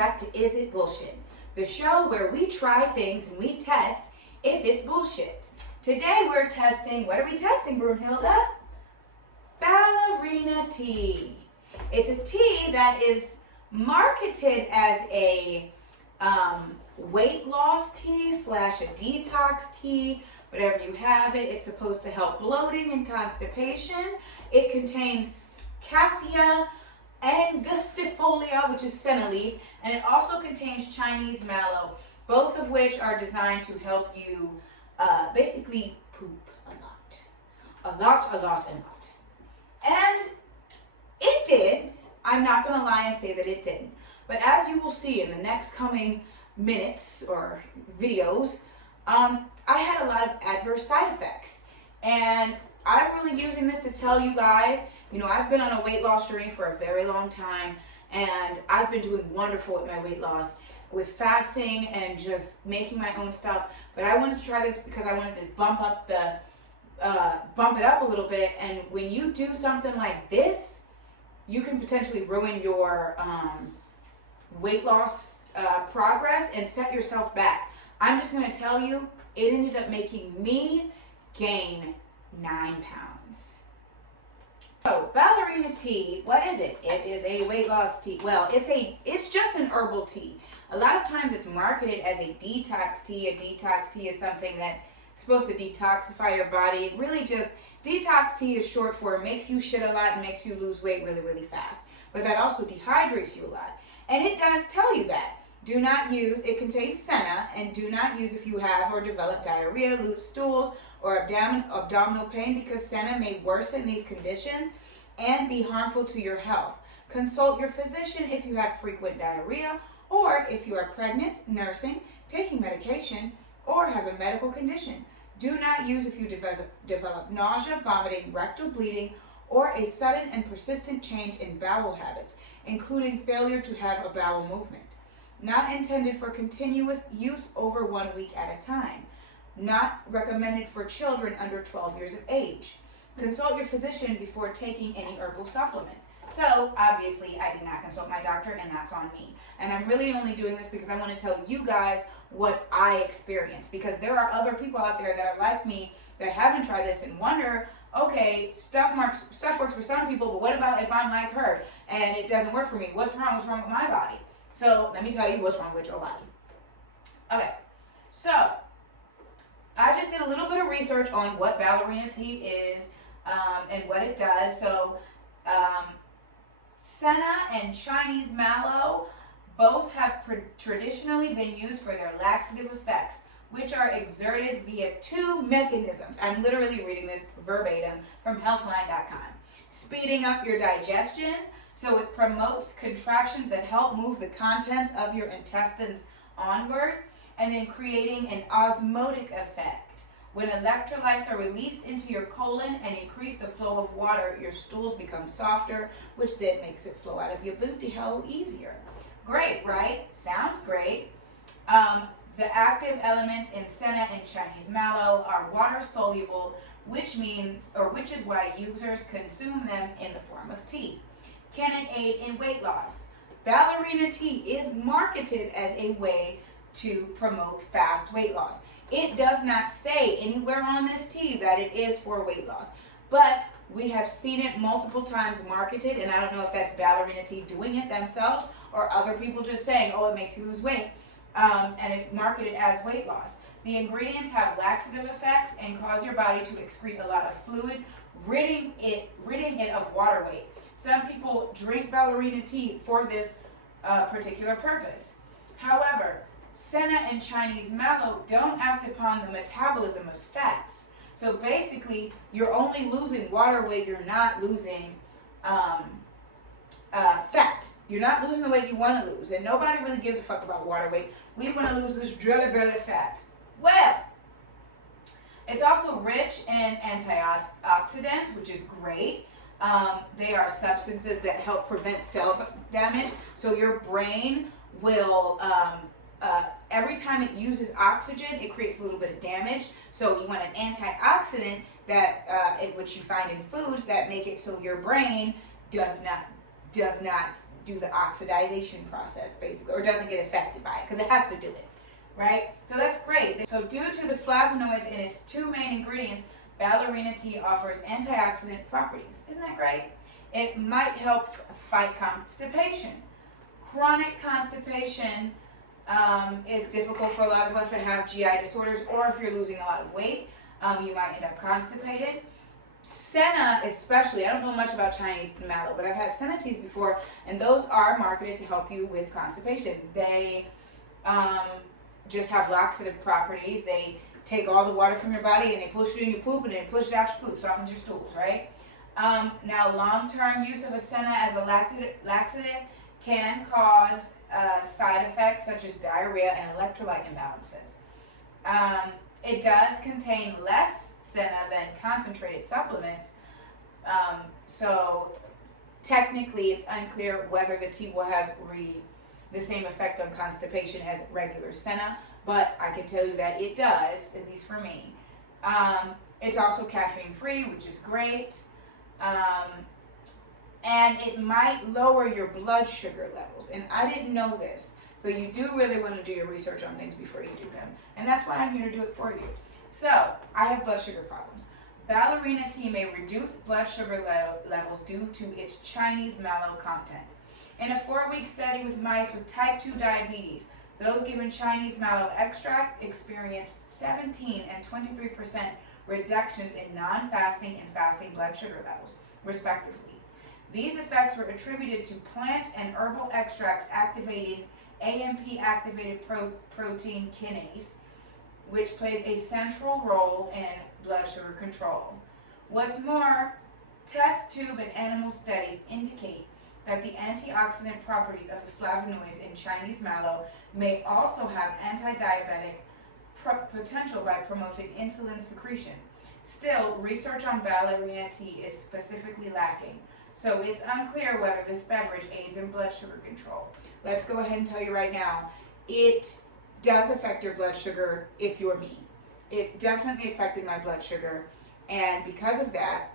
back to Is It Bullshit? The show where we try things and we test if it's bullshit. Today we're testing, what are we testing, Brunhilde? Ballerina tea. It's a tea that is marketed as a weight loss tea slash a detox tea, whatever you have it. It's supposed to help bloating and constipation. It contains cassia angustifolia, which is senna leaf, and it also contains Chinese mallow, both of which are designed to help you basically poop a lot. And it did. I'm not going to lie and say that it didn't. But as you will see in the next coming minutes or videos, I had a lot of adverse side effects. And I'm really using this to tell you guys, you know, I've been on a weight loss journey for a very long time, and I've been doing wonderful with my weight loss, with fasting and just making my own stuff. But I wanted to try this because I wanted to bump it up a little bit. And when you do something like this, you can potentially ruin your weight loss progress and set yourself back. I'm just going to tell you, it ended up making me gain 9 pounds. So, Ballerina tea, what is it? It is a weight loss tea. Well, it's just an herbal tea. A lot of times it's marketed as a detox tea. A detox tea is something that's supposed to detoxify your body. It really just, detox tea is short for it makes you shit a lot and makes you lose weight really, really fast. But that also dehydrates you a lot. And it does tell you that. Do not use, it contains senna, and do not use if you have or develop diarrhea, loose stools, or abdominal pain, because senna may worsen these conditions and be harmful to your health. Consult your physician if you have frequent diarrhea, or if you are pregnant, nursing, taking medication, or have a medical condition. Do not use if you develop nausea, vomiting, rectal bleeding, or a sudden and persistent change in bowel habits, including failure to have a bowel movement. Not intended for continuous use over 1 week at a time. Not recommended for children under 12 years of age. Consult your physician before taking any herbal supplement. So, obviously, I did not consult my doctor, and that's on me. And I'm really only doing this because I want to tell you guys what I experienced. Because there are other people out there that are like me that haven't tried this and wonder, okay, stuff works for some people, but what about if I'm like her and it doesn't work for me? What's wrong? What's wrong with my body? So, let me tell you what's wrong with your body. Okay, so I just did a little bit of research on what Ballerina tea is and what it does. So, senna and Chinese mallow both have traditionally been used for their laxative effects, which are exerted via 2 mechanisms. I'm literally reading this verbatim from healthline.com. Speeding up your digestion, so it promotes contractions that help move the contents of your intestines onward, and then creating an osmotic effect. When electrolytes are released into your colon and increase the flow of water, your stools become softer, which then makes it flow out of your booty hole easier. Great, right? Sounds great. The active elements in senna and Chinese mallow are water soluble, which is why users consume them in the form of tea. Can it aid in weight loss? Ballerina tea is marketed as a way to promote fast weight loss. It does not say anywhere on this tea that it is for weight loss, but we have seen it multiple times marketed, and I don't know if that's Ballerina tea doing it themselves or other people just saying, oh, it makes you lose weight, and it marketed as weight loss. The ingredients have laxative effects and cause your body to excrete a lot of fluid, ridding it of water weight. Some people drink Ballerina tea for this particular purpose. However, senna and Chinese mallow don't act upon the metabolism of fats. So basically, you're only losing water weight, you're not losing fat. You're not losing the weight you want to lose. And nobody really gives a fuck about water weight. We want to lose this jelly belly fat. Well, it's also rich in antioxidants, which is great. They are substances that help prevent cell damage. So your brain will, every time it uses oxygen, it creates a little bit of damage. So you want an antioxidant that, which you find in foods that make it so your brain does not do the oxidization process, basically, or doesn't get affected by it, because it has to do it, right? So that's great. So due to the flavonoids in its two main ingredients, Ballerina tea offers antioxidant properties. Isn't that great? It might help fight constipation. Chronic constipation is difficult for a lot of us that have GI disorders, or if you're losing a lot of weight, you might end up constipated. Senna especially, I don't know much about Chinese mallow, but I've had Senna teas before, and those are marketed to help you with constipation. They just have laxative properties. They take all the water from your body and they push it in your poop, and then push it out your poop, softens your stools, right? Now, long-term use of a Senna as a laxative can cause side effects such as diarrhea and electrolyte imbalances. It does contain less Senna than concentrated supplements, so technically it's unclear whether the tea will have the same effect on constipation as regular Senna, but I can tell you that it does, at least for me. It's also caffeine free, which is great. And it might lower your blood sugar levels. And I didn't know this. So you do really want to do your research on things before you do them. And that's why I'm here to do it for you. So, I have blood sugar problems. Ballerina tea may reduce blood sugar levels due to its Chinese mallow content. In a 4-week study with mice with type 2 diabetes, those given Chinese mallow extract experienced 17 and 23% reductions in non-fasting and fasting blood sugar levels, respectively. These effects were attributed to plant and herbal extracts activating AMP-activated protein kinase, which plays a central role in blood sugar control. What's more, test tube and animal studies indicate that the antioxidant properties of the flavonoids in Chinese mallow may also have anti-diabetic potential by promoting insulin secretion. Still, research on Ballerina tea is specifically lacking, so it's unclear whether this beverage aids in blood sugar control. Let's go ahead and tell you right now, it does affect your blood sugar if you're me. It definitely affected my blood sugar, and because of that,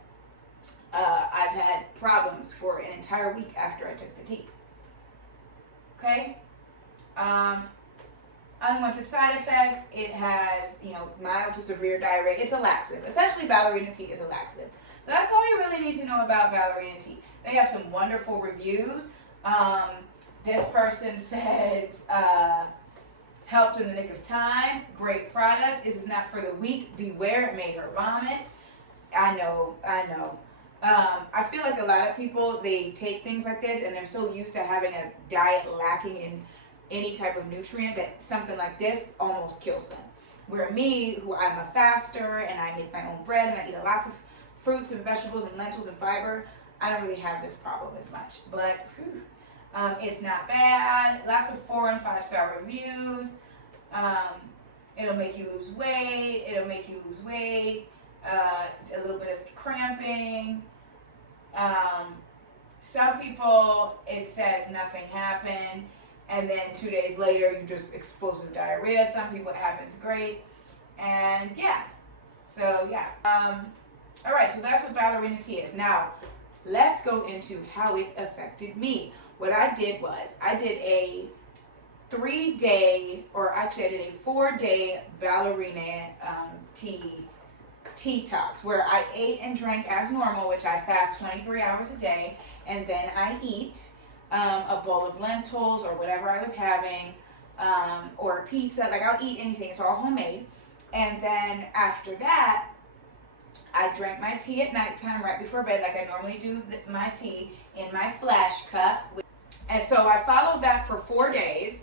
I've had problems for an entire week after I took the tea. Okay? Unwanted side effects, it has, mild to severe diarrhea. It's a laxative. Essentially, Ballerina tea is a laxative. So that's all you really need to know about Ballerina tea. They have some wonderful reviews. This person said, helped in the nick of time, great product. This is not for the weak, beware, it made her vomit. I know. I feel like a lot of people, they take things like this and they're so used to having a diet lacking in any type of nutrient that something like this almost kills them. Where me, who I'm a faster and I make my own bread and I eat lots of fruits and vegetables and lentils and fiber, I don't really have this problem as much. But it's not bad. Lots of 4- and 5-star reviews. It'll make you lose weight. A little bit of cramping. Some people, it says nothing happened, and then 2 days later you just explosive diarrhea. Some people it happens great, and yeah. So yeah. All right. So that's what Ballerina tea is. Now, let's go into how it affected me. What I did was I did a 3-day, or actually I did a 4-day Ballerina tea detox, where I ate and drank as normal, which I fast 23 hours a day, and then I eat a bowl of lentils or whatever I was having, or pizza. Like, I'll eat anything. It's all homemade. And then after that, I drank my tea at nighttime right before bed, like I normally do my tea in my flash cup. And so I followed that for 4 days.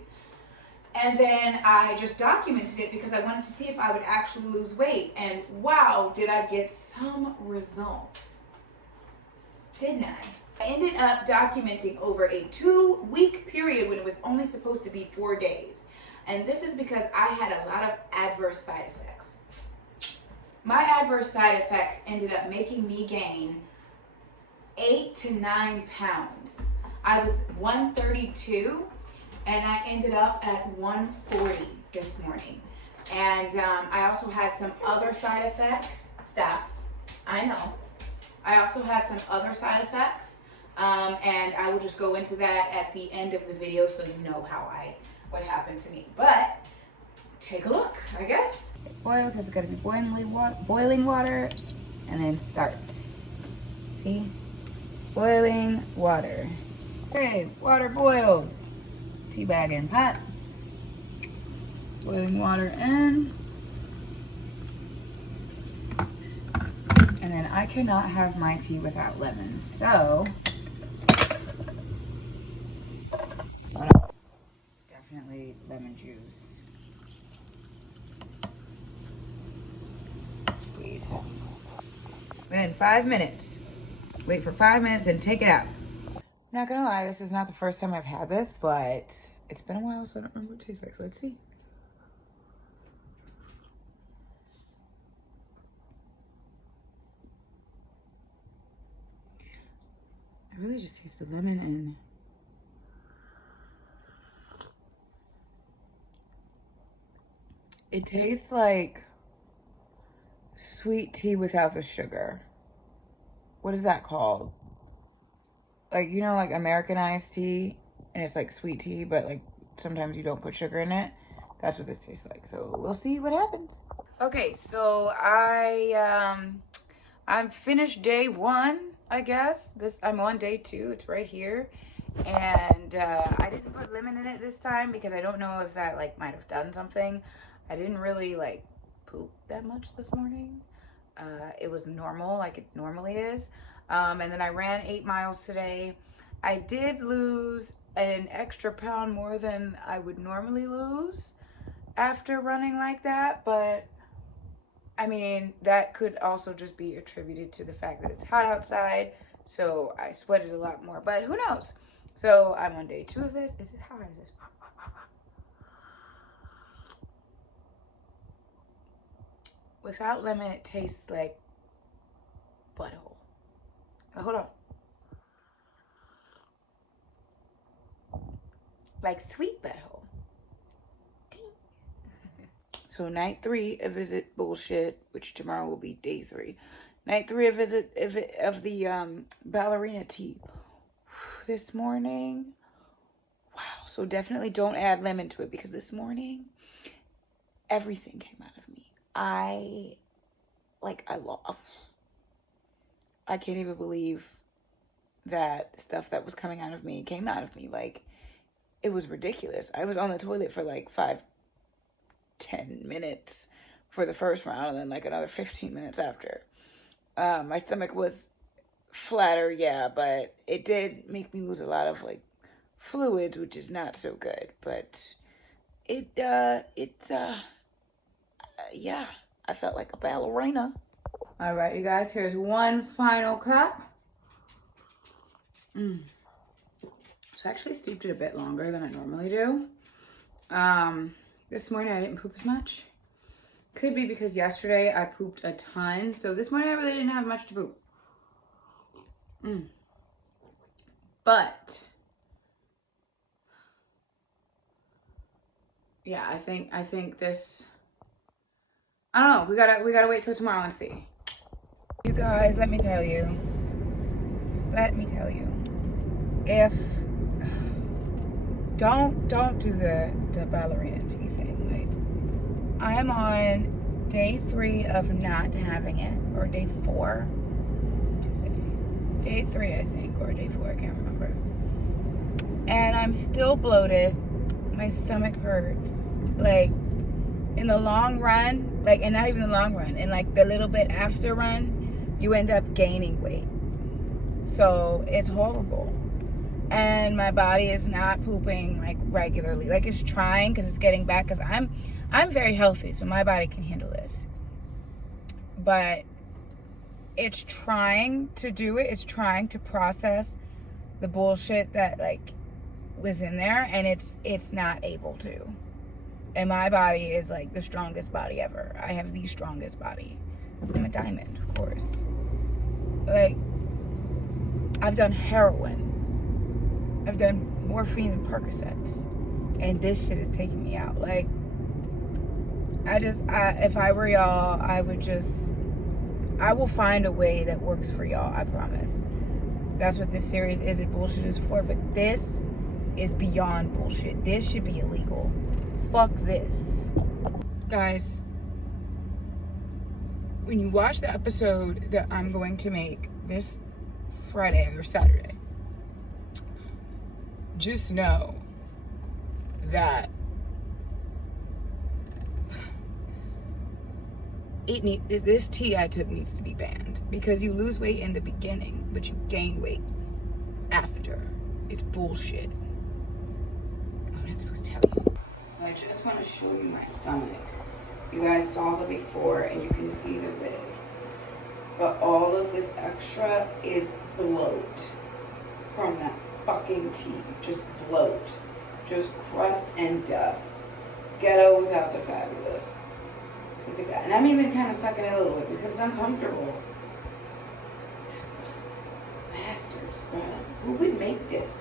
And then I just documented it because I wanted to see if I would actually lose weight. And wow, did I get some results. Didn't I? I ended up documenting over a 2-week period when it was only supposed to be 4 days. And this is because I had a lot of adverse side effects. My adverse side effects ended up making me gain 8 to 9 pounds. I was 132. And I ended up at 140 this morning. And I also had some other side effects. Stop. I know. I also had some other side effects. And I will just go into that at the end of the video so you know what happened to me. But take a look, I guess. Boil, because it's got to be boiling water, and then start. See? Boiling water. Okay, water boiled. Tea bag in pot. Boiling water in. And then I cannot have my tea without lemon. So, definitely lemon juice. Squeeze. Then 5 minutes. Wait for 5 minutes, then take it out. Not gonna lie, this is not the first time I've had this, but it's been a while, so I don't remember what it tastes like. So let's see. I really just taste the lemon and it tastes like sweet tea without the sugar. What is that called? Like, you know, like American iced tea, and it's like sweet tea, but like sometimes you don't put sugar in it. That's what this tastes like. So we'll see what happens. Okay, so I'm finished day 1, I guess. I'm on day 2. It's right here, and I didn't put lemon in it this time because I don't know if that like might have done something. I didn't really like poop that much this morning. It was normal, like it normally is. And then I ran 8 miles today. I did lose an extra pound more than I would normally lose after running like that, but I mean, that could also just be attributed to the fact that it's hot outside, so I sweated a lot more, but who knows? So I'm on day 2 of this. How hot is this? Without lemon, it tastes like butthole. Hold on. Like sweet butthole. So night 3 of Visit Bullshit, which tomorrow will be day 3. Night 3 of Visit of the Ballerina tea. This morning. Wow. So definitely don't add lemon to it because this morning everything came out of me. I can't even believe that stuff that was coming out of me came out of me. Like, it was ridiculous. I was on the toilet for like 5-10 minutes for the first round, and then like another 15 minutes after. My stomach was flatter, yeah, but it did make me lose a lot of like fluids, which is not so good. But yeah, I felt like a ballerina. All right, you guys, here's one final cup. So I actually steeped it a bit longer than I normally do. This morning I didn't poop as much. Could be because yesterday I pooped a ton. So this morning I really didn't have much to poop. But yeah, I think this, I don't know, we gotta wait till tomorrow and see. You guys, let me tell you, if don't do the ballerina tea thing. Like, I'm on day 3 of not having it, or day 4. Day 3, I think, or day 4, I can't remember. And I'm still bloated. My stomach hurts. Like, in the long run, like, and not even the long run, in like the little bit after run, you end up gaining weight. So it's horrible. And my body is not pooping like regularly. Like, it's trying, because it's getting back, because I'm very healthy, so my body can handle this. But it's trying to do it. It's trying to process the bullshit that like was in there, and it's not able to. And my body is like the strongest body ever. I have the strongest body. I'm a diamond, of course. Like, I've done heroin. I've done morphine and Percocets. And this shit is taking me out. Like, if I were y'all, I will find a way that works for y'all, I promise. That's what this series Is It Bullshit is for. But this is beyond bullshit. This should be illegal. Fuck this. Guys, when you watch the episode that I'm going to make this Friday or Saturday, just know that this tea I took needs to be banned, because you lose weight in the beginning, but you gain weight after. It's bullshit. I'm not supposed to tell you. So I just want to show you my stomach. You guys saw the before and you can see the ribs. But all of this extra is bloat from that fucking tea. Just bloat. Just crust and dust. Ghetto without the fabulous. Look at that. And I'm even kind of sucking it a little bit because it's uncomfortable. Just, bastards, bro. Who would make this?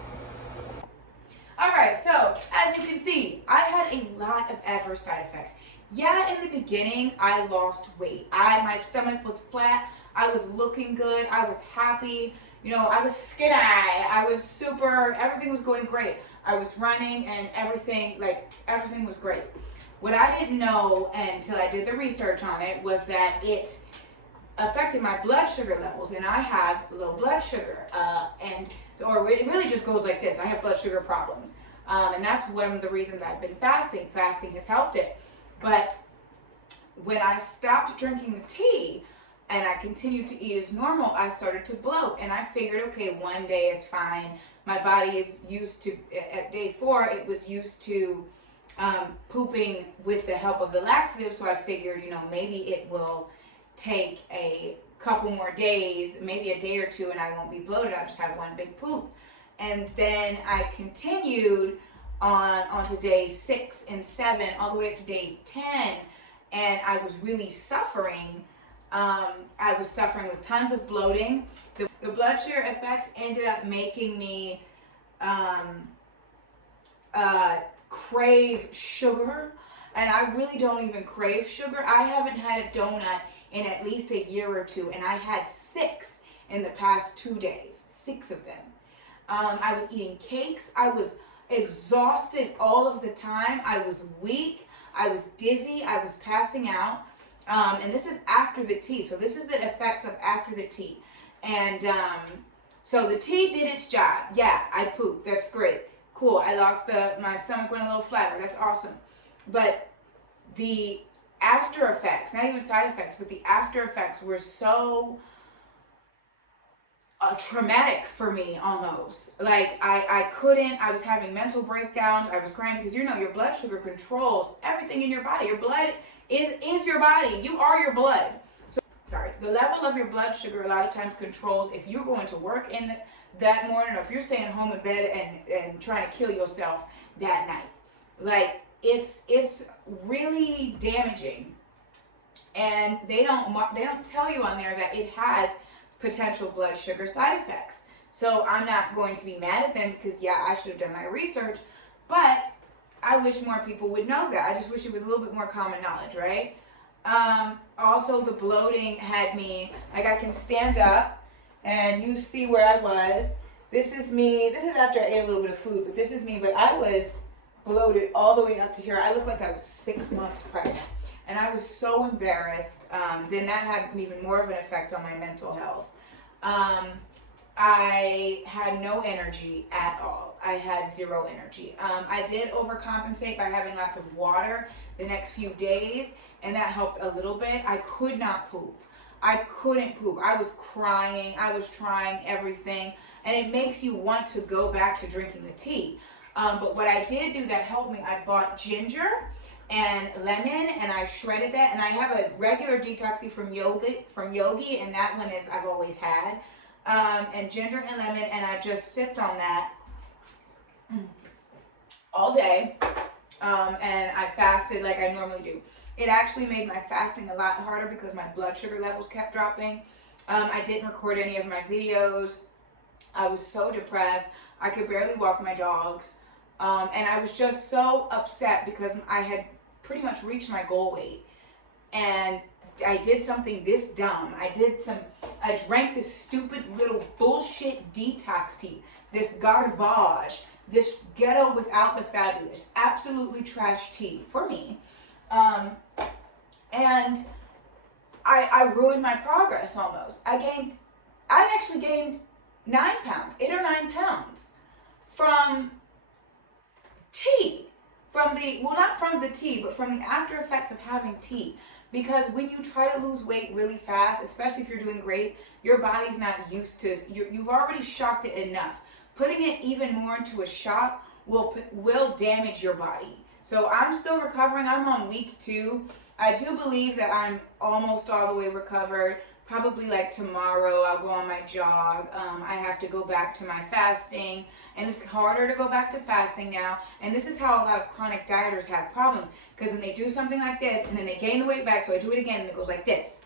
Alright, so as you can see, I had a lot of adverse side effects. Yeah, in the beginning, I lost weight. My stomach was flat. I was looking good. I was happy. You know, I was skinny. I was super, everything was going great. I was running and everything was great. What I didn't know until I did the research on it was that it affected my blood sugar levels, and I have low blood sugar. Or it really just goes like this. I have blood sugar problems. And that's one of the reasons I've been fasting. Fasting has helped it. But when I stopped drinking the tea and I continued to eat as normal, I started to bloat. And I figured, okay, one day is fine. My body is used to, at day 4, it was used to pooping with the help of the laxative. So I figured, you know, maybe it will take a couple more days, maybe a day or two, and I won't be bloated. I'll just have one big poop. And then I continued onto day 6 and 7, all the way up to day 10, and I was really suffering. I was suffering with tons of bloating. The blood sugar effects ended up making me crave sugar, and I really don't even crave sugar. I haven't had a donut in at least a year or 2, and I had 6 in the past 2 days, 6 of them. I was eating cakes. I was exhausted all of the time. I was weak. I was dizzy. I was passing out. And this is after the tea. So this is the effects of after the tea. And so the tea did its job. Yeah, I pooped. That's great. Cool. I lost my stomach went a little flatter. That's awesome. But the after effects, not even side effects, but the after effects were so traumatic for me almost. Like I was having mental breakdowns. I was crying because, you know, your blood sugar controls everything in your body. Your blood is your body. You are your blood. So, sorry. The level of your blood sugar a lot of times controls if you're going to work in that morning, or if you're staying home in bed and trying to kill yourself that night. Like, it's really damaging. And they don't tell you on there that it has potential blood sugar side effects. So I'm not going to be mad at them because, yeah, I should have done my research. But I wish more people would know that. I just wish it was a little bit more common knowledge, right? Also, the bloating had me, like, I can stand up and you see where I was. This is me. This is after I ate a little bit of food, but this is me. But I was bloated all the way up to here. I looked like I was 6 months pregnant. And I was so embarrassed. Then that had even more of an effect on my mental health. I had no energy at all. I had 0 energy. I did overcompensate by having lots of water the next few days, and that helped a little bit. I could not poop. I couldn't poop. I was crying. I was trying everything. And it makes you want to go back to drinking the tea. But what I did do that helped me, I bought ginger and lemon, and I shredded that. And I have a regular detoxy from Yogi, and that one is I've always had. And ginger and lemon, and I just sipped on that all day. And I fasted like I normally do. It actually made my fasting a lot harder because my blood sugar levels kept dropping. I didn't record any of my videos. I was so depressed. I could barely walk my dogs. And I was just so upset because I had pretty much reached my goal weight. And I did something this dumb. I drank this stupid little bullshit detox tea, this garbage, this ghetto without the fabulous, absolutely trash tea for me. And I ruined my progress almost. I actually gained 9 pounds, 8 or 9 pounds from tea. Not from the tea, but from the after effects of having tea. Because when you try to lose weight really fast, especially if you're doing great, your body's not used to, you've already shocked it enough. Putting it even more into a shock will damage your body. So I'm still recovering. I'm on week 2. I do believe that I'm almost all the way recovered. Probably like tomorrow I'll go on my jog. I have to go back to my fasting, and it's harder to go back to fasting now. And this is how a lot of chronic dieters have problems, because then they do something like this and then they gain the weight back. So I do it again and it goes like this,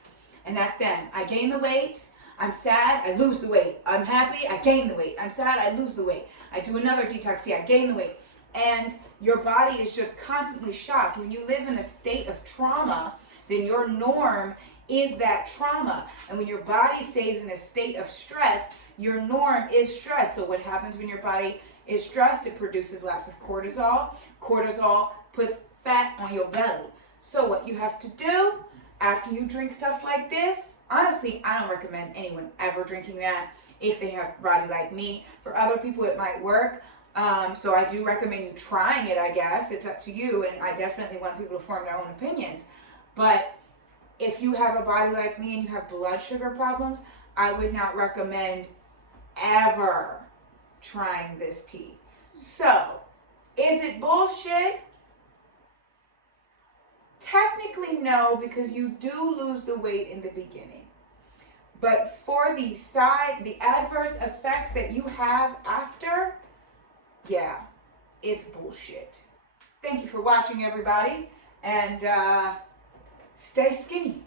and that's them. I gain the weight, I'm sad, I lose the weight. I'm happy, I gain the weight. I'm sad, I lose the weight. I do another detox tea, I gain the weight. And your body is just constantly shocked. When you live in a state of trauma, then your norm is that trauma. And when your body stays in a state of stress, your norm is stress. So what happens when your body is stressed? It produces lots of cortisol. Cortisol puts fat on your belly. So what you have to do after you drink stuff like this, honestly, I don't recommend anyone ever drinking that if they have a body like me. For other people, it might work. So I do recommend you trying it, I guess. It's up to you, and I definitely want people to form their own opinions. But if you have a body like me and you have blood sugar problems, I would not recommend ever trying this tea. So, is it bullshit? Technically no, because you do lose the weight in the beginning. But for the adverse effects that you have after, yeah, it's bullshit. Thank you for watching, everybody, and stay skinny.